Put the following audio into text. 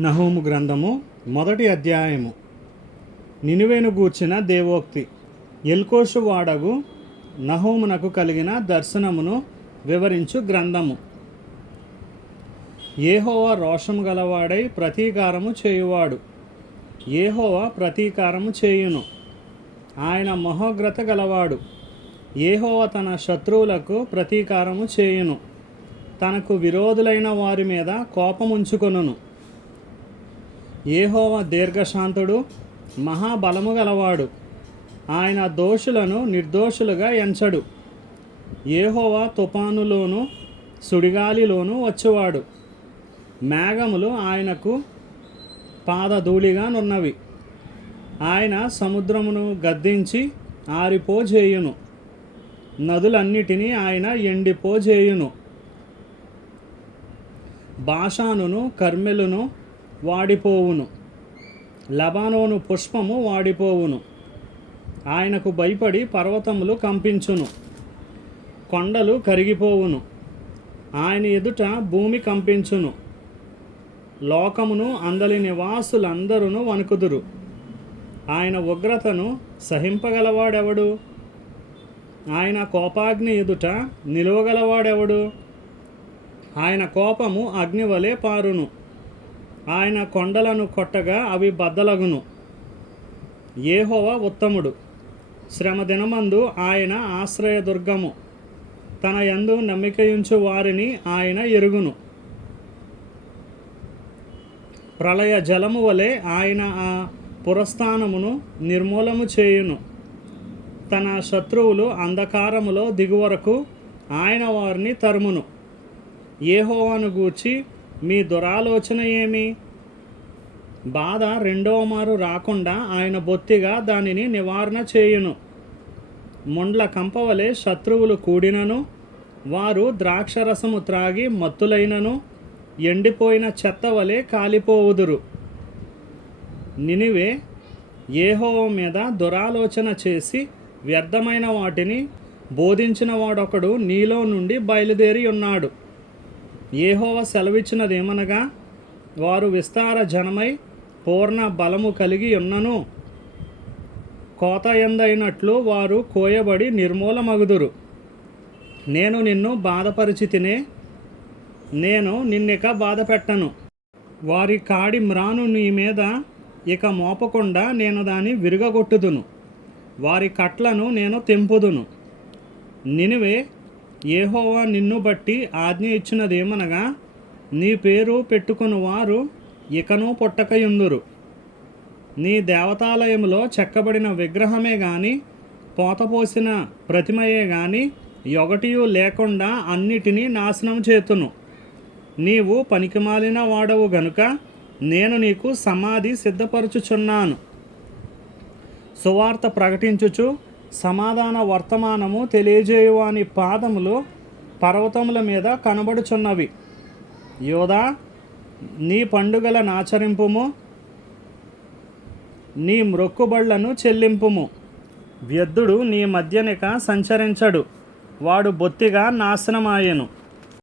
నహూము గ్రంథము మొదటి అధ్యాయము. నినువేను గూర్చిన దేవోక్తి. ఎల్కోషు వాడగు నహోమునకు కలిగిన దర్శనమును వివరించు గ్రంథము. ఏహోవా రోషము గలవాడై ప్రతీకారము చేయువాడు. ఏహోవా ప్రతీకారము చేయును. ఆయన మహోగ్రత గలవాడు. ఏహోవా తన శత్రువులకు ప్రతీకారము చేయును. తనకు విరోధులైన వారి మీద కోపముంచుకొనును. ఏహోవా దీర్ఘశాంతుడు మహాబలము గలవాడు. ఆయన దోషులను నిర్దోషులుగా ఎంచడు. ఏహోవ తుఫానులోను సుడిగాలిలోను వచ్చేవాడు. మేఘములు ఆయనకు పాదధూళిగా నున్నవి. ఆయన సముద్రమును గద్దించి ఆరిపోజేయును. నదులన్నిటినీ ఆయన ఎండిపోజేయును. బాషానును కర్మెలును వాడిపోవును. లబానోను పుష్పము వాడిపోవును. ఆయనకు భయపడి పర్వతములు కంపించును. కొండలు కరిగిపోవును. ఆయన ఎదుట భూమి కంపించును. లోకమును అందలి నివాసులందరూ వణుకుదురు. ఆయన ఉగ్రతను సహింపగలవాడెవడు? ఆయన కోపాగ్ని ఎదుట నిలువగలవాడెవడు? ఆయన కోపము అగ్నివలే పారును. ఆయన కొండలను కొట్టగా అవి బద్దలగును. ఏహోవా ఉత్తముడు. శ్రమ దినమందు ఆయన ఆశ్రయదుర్గము. తన యందు నమ్మికయుంచు వారిని ఆయన ఎరుగును. ప్రళయ జలము వలె ఆయన ఆ పురస్థానమును నిర్మూలము చేయును. తన శత్రువులు అంధకారములో దిగువరకు ఆయన వారిని తరుమును. ఏహోవాను గూర్చి మీ దురాలోచన ఏమి? బాధ రెండవ మారు రాకుండా ఆయన బొత్తిగా దానిని నివారణ చేయును. మొండ్ల కంపవలే శత్రువులు కూడినను వారు ద్రాక్షరసము త్రాగి మత్తులైనను ఎండిపోయిన చెత్త వలె కాలిపోవుదురు. నినివే ఏహోవ మీద దురాలోచన చేసి వ్యర్థమైన వాటిని బోధించిన వాడొకడు నీలో నుండి బయలుదేరి ఉన్నాడు. ఏహోవ సెలవిచ్చినదేమనగా వారు విస్తార జనమై పూర్ణ బలము కలిగి ఉన్నను. కోత ఎందైనట్లు వారు కోయబడి నిర్మూలమగుదురు. నేను నిన్ను బాధపరిచితినే నేను నిన్నిక బాధ పెట్టను వారి కాడి మ్రాను నీ మీద ఇక మోపకుండా నేను దాన్ని విరుగగొట్టుదును. వారి కట్లను నేను తెంపుదును. నినివే ఏహోవా నిన్ను బట్టి ఆజ్ఞ ఇచ్చినదేమనగా నీ పేరు పెట్టుకుని వారు ఇకను పుట్టకయుందురు. నీ దేవతాలయములో చెక్కబడిన విగ్రహమే గాని పోతపోసిన ప్రతిమయే గాని ఒకటియూ లేకుండా అన్నిటినీ నాశనం చేతును. నీవు పనికిమాలిన వాడవు గనుక నేను నీకు సమాధి సిద్ధపరచుచున్నాను. సువార్త ప్రకటించుచు సమాధాన వర్తమానము తెలియజేయువాని పాదములు పర్వతముల మీద కనబడుచున్నవి. యోధా నీ పండుగల నాచరింపుము నీ మ్రొక్కుబళ్ళను చెల్లింపుము. వ్యర్థుడు నీ మధ్యనిక సంచరించడు వాడు బొత్తిగా నాశనమాయెను.